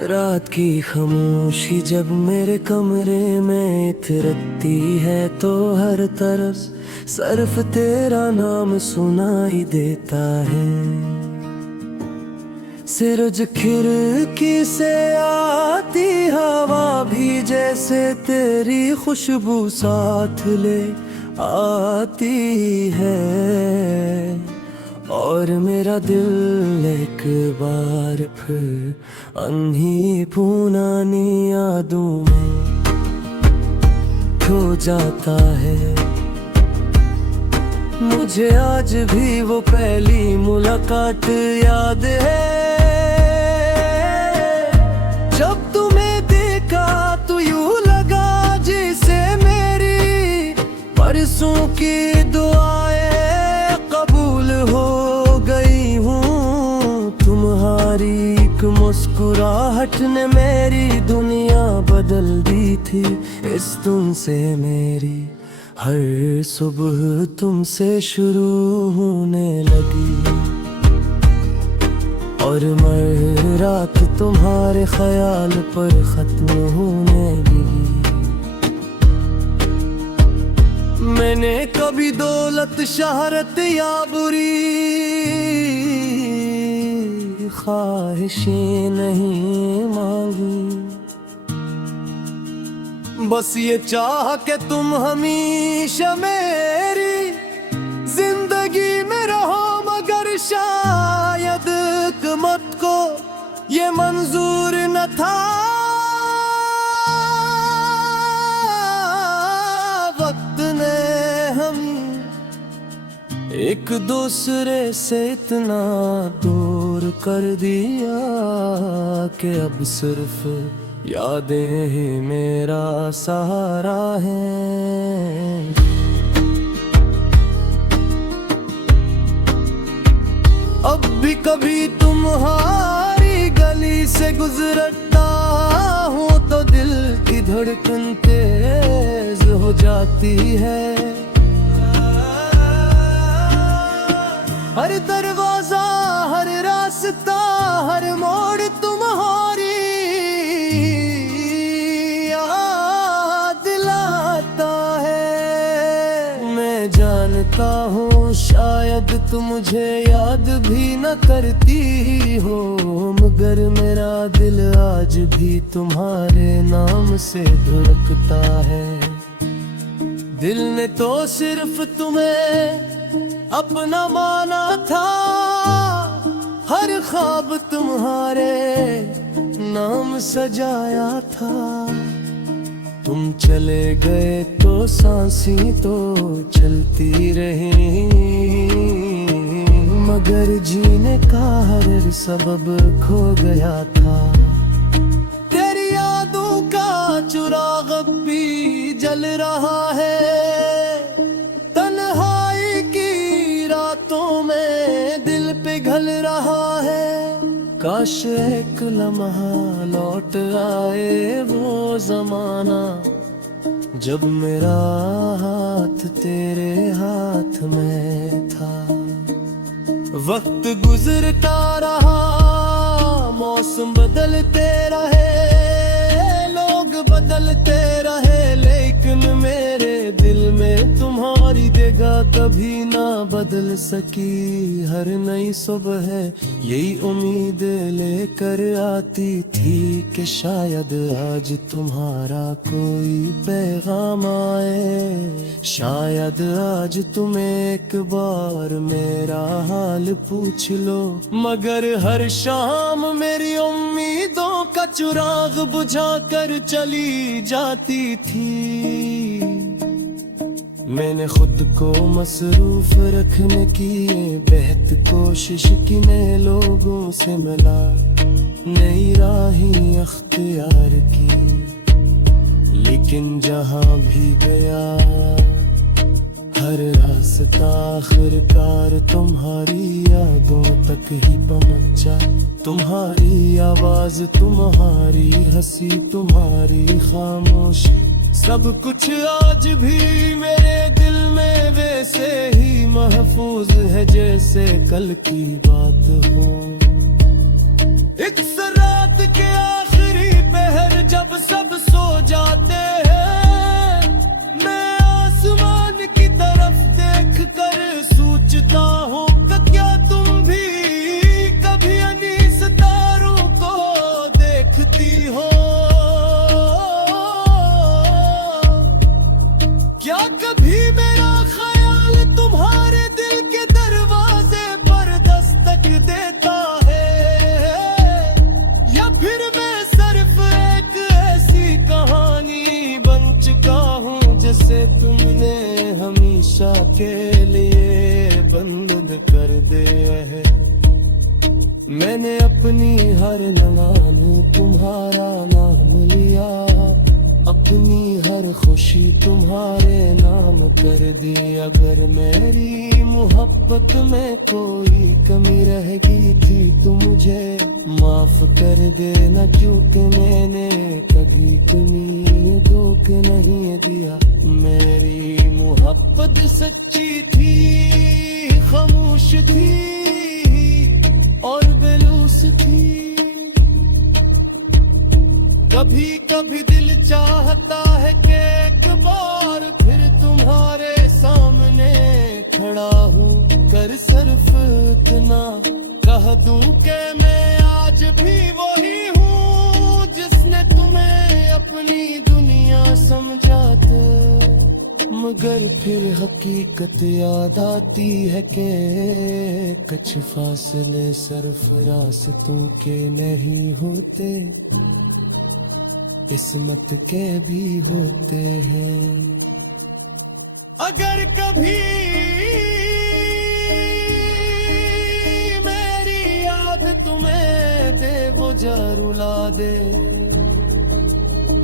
रात की खामोशी जब मेरे कमरे में इतरती है तो हर तरफ सिर्फ तेरा नाम सुनाई देता है। सिरज खिड़की से आती हवा भी जैसे तेरी खुशबू साथ ले आती है, और मेरा दिल एक बार फिर अन्ही पुरानी यादों में खो जाता है। मुझे आज भी वो पहली मुलाकात याद है, जब तुम्हें देखा तो यूं लगा जैसे मेरी परसों की दुआएं कबूल हो गई हूँ। तुम्हारी एक मुस्कुराहट ने मेरी दुनिया बदल दी थी। इस तुमसे मेरी हर सुबह तुमसे शुरू होने लगी, और मर रात तुम्हारे ख्याल पर खत्म होने लगी। मैंने कभी दौलत शहरत या बुरी ख्वाहिशें नहीं मांगी, बस ये चाह के तुम हमेशा मेरी जिंदगी में रहो। मगर शायद किस्मत को ये मंजूर न था, वक्त ने हमें एक दूसरे से इतना दूर कर दिया कि अब सिर्फ यादें ही मेरा सहारा है। अब भी कभी तुम्हारी गली से गुजरता हूँ तो दिल की धड़कन तेज हो जाती है। हर दरवाजा, हर रास्ता, हर मोड़ तुम्हारी याद दिलाता है। मैं जानता हूँ शायद तुम मुझे याद भी न करती हो, मगर मेरा दिल आज भी तुम्हारे नाम से धड़कता है। दिल ने तो सिर्फ तुम्हें अपना माना था, हर ख्वाब तुम्हारे नाम सजाया था। तुम चले गए तो सांसें तो चलती रही, मगर जीने का हर सबब खो गया था। तेरी यादों का चिराग भी जल रहा है, तन्हाई की रातों में दिल पिघल रहा है। काश एक लम्हा लौट आए वो जमाना, जब मेरा हाथ तेरे हाथ में था। वक्त गुजरता रहा, मौसम बदलते रहे, लोग बदलते रहे, लेकिन मेरे दिल में तुम्हारी जगह कभी ना बदल सकी। हर नई सुबह यही उम्मीद लेकर आती थी कि शायद आज तुम्हारा कोई पैगाम आए, शायद आज तुम एक बार मेरा हाल पूछ लो। मगर हर शाम मेरी उम्मीदों का चिराग बुझा कर चली जाती थी। मैंने खुद को मसरूफ रखने की बेहद कोशिश की, नए लोगों से मिला, नई राहें अख्तियार की, लेकिन जहां भी गया हर रास्ता आखिरकार तुम्हारी यादों तक ही पहुंचा। तुम्हारी आवाज, तुम्हारी हंसी, तुम्हारी खामोशी, सब कुछ आज भी मेरे दिल में वैसे ही महफूज है जैसे कल की बात हो। एक रात के आखिर के लिए बंद कर दे है। मैंने अपनी हर नगाह में तुम्हारा नाम लिया, अपनी हर खुशी तुम्हारे नाम कर दी। अगर मेरी मोहब्बत में कोई कमी रह गई थी तो मुझे माफ कर देना, क्योंकि मैंने कभी तुम्हें धोखे नहीं दिया। मेरी मोहब्बत सच्ची थी, खामोश थी और बेलूस थी। कभी कभी दिल चाहता है कि एक बार फिर तुम्हारे सामने खड़ा हूँ, कर सिर्फ इतना कह दूं कि मैं आज भी वही हूँ जिसने तुम्हें अपनी दुनिया समझा था। मगर फिर हकीकत याद आती है कि कुछ फासले सिर्फ रास्तों के नहीं होते, किस्मत के भी होते हैं। अगर कभी मेरी याद तुम्हें बेवजह रुला दे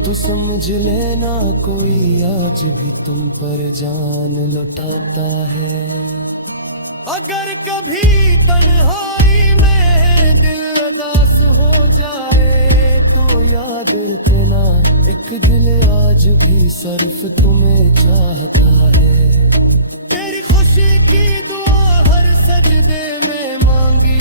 तो समझ लेना कोई आज भी तुम पर जान लुटाता है। अगर कभी तन्हाई में दिल उदास हो जाए तो याद रखना एक दिल आज भी सिर्फ तुम्हें चाहता है। तेरी खुशी की दुआ हर सजदे में मांगी,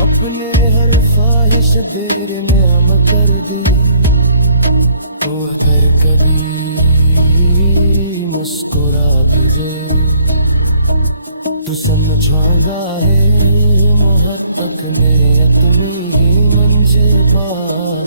अपने हर ख्वाहिश देर में हम कर दी। तो अगर कभी मुस्कुरा भी जाए तो समझाऊंगा है मोहब्बत ने अपनी ही मंजिल पार।